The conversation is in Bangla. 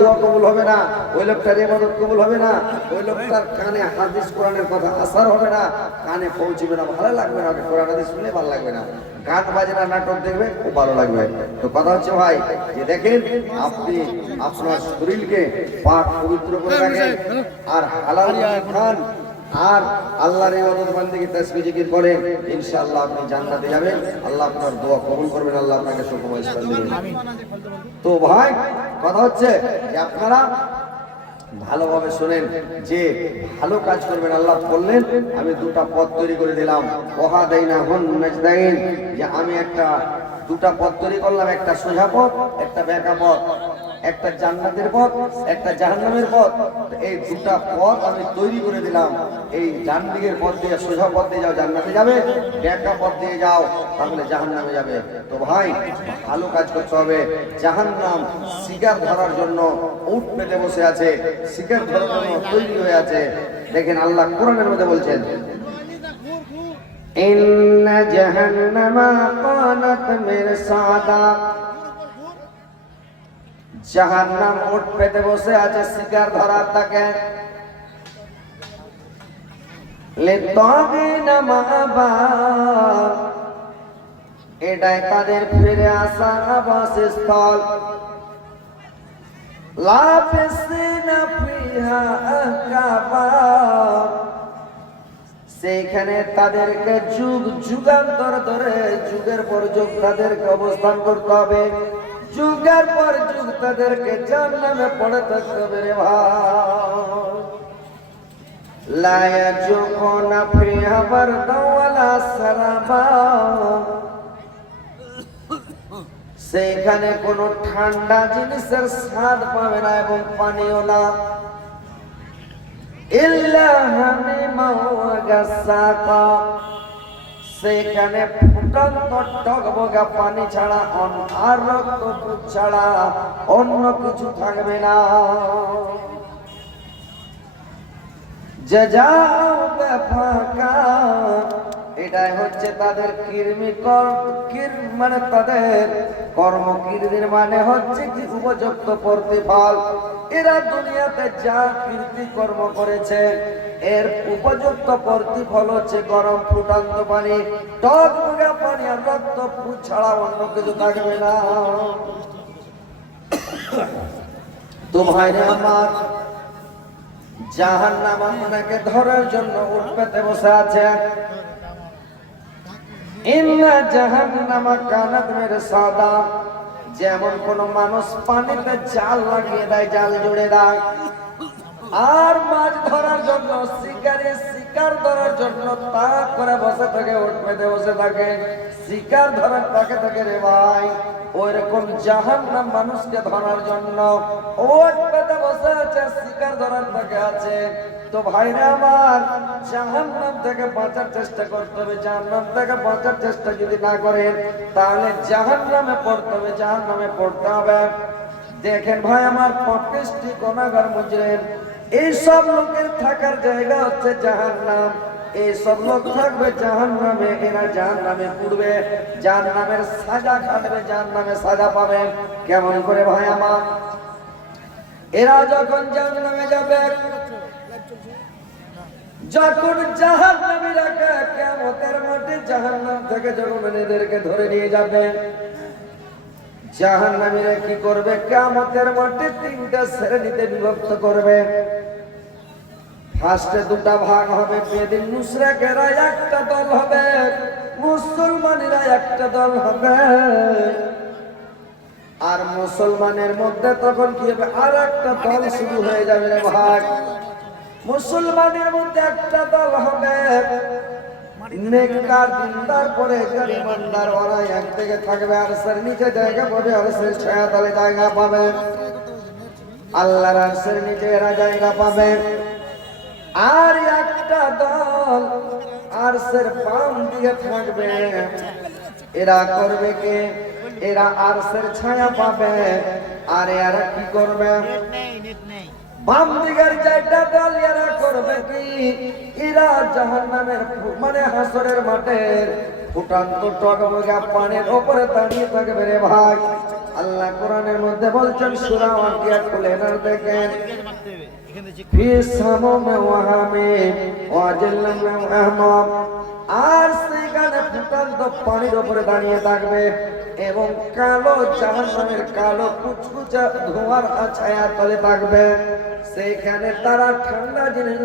দোয়া কবুল হবে না ওই লোকটার ইবাদত কবুল হবে না ওই লোকটার কানে হাদিস কোরআনের কথা আসার হবে না কানে পৌঁছবে না ভালো লাগবে না কোরআন হাদিস শুনলে ভালো লাগবে না। গান বাজনা নাটক দেখবে খুব ভালো লাগবে। তো কথা হচ্ছে ভাই যে দেখেন আপনি আপনার শরীরকে পাক পবিত্র করে রাখেন আর হালাল খান আর আল্লাহর ইবাদত বান্দিকে তাসবিহ জিকির করেন ইনশাআল্লাহ আপনি জান্নাতে যাবেন। আল্লাহ আপনার দোয়া কবুল করবেন, আল্লাহ আপনাকে সুখময় স্থান দেবেন। তো ভাই, কথা হচ্ছে যে আপনারা ভালোভাবে শোনেন, যে ভালো কাজ করবেন, আল্লাহ বললেন আমি দুটা পথ তৈরি করে দিলাম। ওহা দেই না হন যে আমি একটা দুটা পথ তৈরি করলাম, একটা সোজা পথ, একটা বেঁকা পথ। একটা জান্নাতের পথ একটা জাহান্নামের পথ তো এই দুটা পথ আমি তৈরি করে দিলাম এই ডান দিকের পথ দিয়ে সোজা পথ দিয়ে যাও জান্নাতে যাবে বেঁকা পথ দিয়ে যাও তাহলে জাহান্নামে যাবে তো ভাই ভালো কাজ করতে হবে জাহান্নাম শিকার ধরার জন্য উঠ পেতে বসে আছে শিকার ধরার জন্য তৈরি হয়ে আছে দেখেন আল্লাহ কোরআনের মধ্যে বলছেন إن جهنم كانت مرصادا জাহান্নাম ওট পেতে বসে আছে, শিকার ধরার তাকে। এটাই তাদের ফিরে আসা আবাসস্থল। সেইখানে তাদেরকে যুগ যুগান্তর ধরে যুগের পর যুগ তাদেরকে অবস্থান করতে হবে। যুগের পর যুগ তাদেরকে জান্নামে পড়ে থাকতে হবে রে ভাই। লা ইয়াজুকুনা ফিহা বারদাও ওয়ালা সারাবা সেইখানে কোনো ঠান্ডা জিনিসের স্বাদ পাবে না এবং পানিও না। ইল্লা হামিমা ওয়া গাসাকা। সেখানে ফুটন্ত টকবগা পানি ছাড়া অন- আর ছাড়া অন্য কিছু থাকবে না। যে যাও ফাঁকা এটাই হচ্ছে তাদের কৃমি মানে তাদের কর্ম কীর্তির মানে হচ্ছে কি উপযুক্ত প্রতিফল। এরা দুনিয়াতে যা কীর্তি কর্ম করেছে, এর উপযুক্ত প্রতিফল হচ্ছে গরম ফুটান্ত পানি। টক পানি আর রক্ত ছাড়া অন্য কিছু থাকবে না। তো ভাইরা আমার জাহান নাম ধরার জন্য উঠ পেতে বসে আছে ইন্না জাহান্নামা কানাত সাদা। যেমন কোন মানুষ পানিতে জাল লাগিয়ে দেয়, জাল জুড়ে দেয়। আর মাছ ধরার জন্য শিকারে শিকার ধরার জন্য তা করে বসে থাকে উঠ পেতে বসে থাকে। শিকার ধরার তাকে থাকে, রে ভাই ওই রকম জাহান নাম মানুষকে ধরার জন্য ওট পেতে বসে আছে, শিকার ধরার তাকে আছে। তো ভাইরা আমার জাহান নাম থেকে বাঁচার চেষ্টা করতে হবে। জাহান নাম থেকে বাঁচার চেষ্টা যদি না করেন, তাহলে জাহান নামে পড়তে হবে জাহান নামে পড়তে হবে। দেখেন ভাই আমার পঁয়ত্রিশটি গুণাগার মুজরেন এইসব লোকের থাকার জায়গা হচ্ছে জাহান নাম এইসব লোক থাকবে জাহান নামে এরা জাহান নামে পড়বে। জাহান নামের সাজা খাটবে জাহান নামে সাজা পাবে। কেমন করে ভাই আমার? এরা যখন জাহান নামে যাবে, যখন জাহান নামে কেমতের মাঠে জাহান নাম থেকে ধরে নিয়ে যাবে জাহান নামীরা কি করবে? কেমতের মাঠে তিনটা শ্রেণীতে বিভক্ত করবে। ফার্স্টে দুটা ভাগ হবে, বেদিন মুশরেকেরা একটা দল হবে, মুসলমানেরা একটা দল হবে। আর মুসলমানের মধ্যে তখন কি হবে? আর একটা দল শুরু হয়ে যাবে ভাই। মুসলমানের মধ্যে একটা দল হবে। নেককার, দিনদার পরে গরিবানদার ওরা এক থেকে থাকবে, আর স্যার নিচে জায়গা পাবে, আর স্যার ছায়া জায়গা পাবে। আল্লাহর আরশের নিচে এরা জায়গা পাবে। আর একটা দল আর সের পাম দিয়ে থাকবে। এরা করবে কে? এরা আর সের ছায়া পাবে। আর এরা কি করবে? বাম দিকের চারটা দল এরা করবে কি? এরা জাহান্নামের মানে হাসরের মাঠের ফুটান্ত টকবগা পানির ওপরে দাঁড়িয়ে থাকবে রে ভাই। আল্লাহ কোরআনের মধ্যে বলছেন, সূরা ওয়াকিয়া খুলে না দেখেন। ফি সামমে ওয়াজাল্লামে আহমাম আর সেখানে ফুটন্ত পানির উপরে দাঁড়িয়ে থাকবে এবং কালো জাহান্নামের কালো কুচকুচা ধোঁয়ার ছায়া তলে থাকবে। সেইখানে তারা ঠান্ডা জিনিস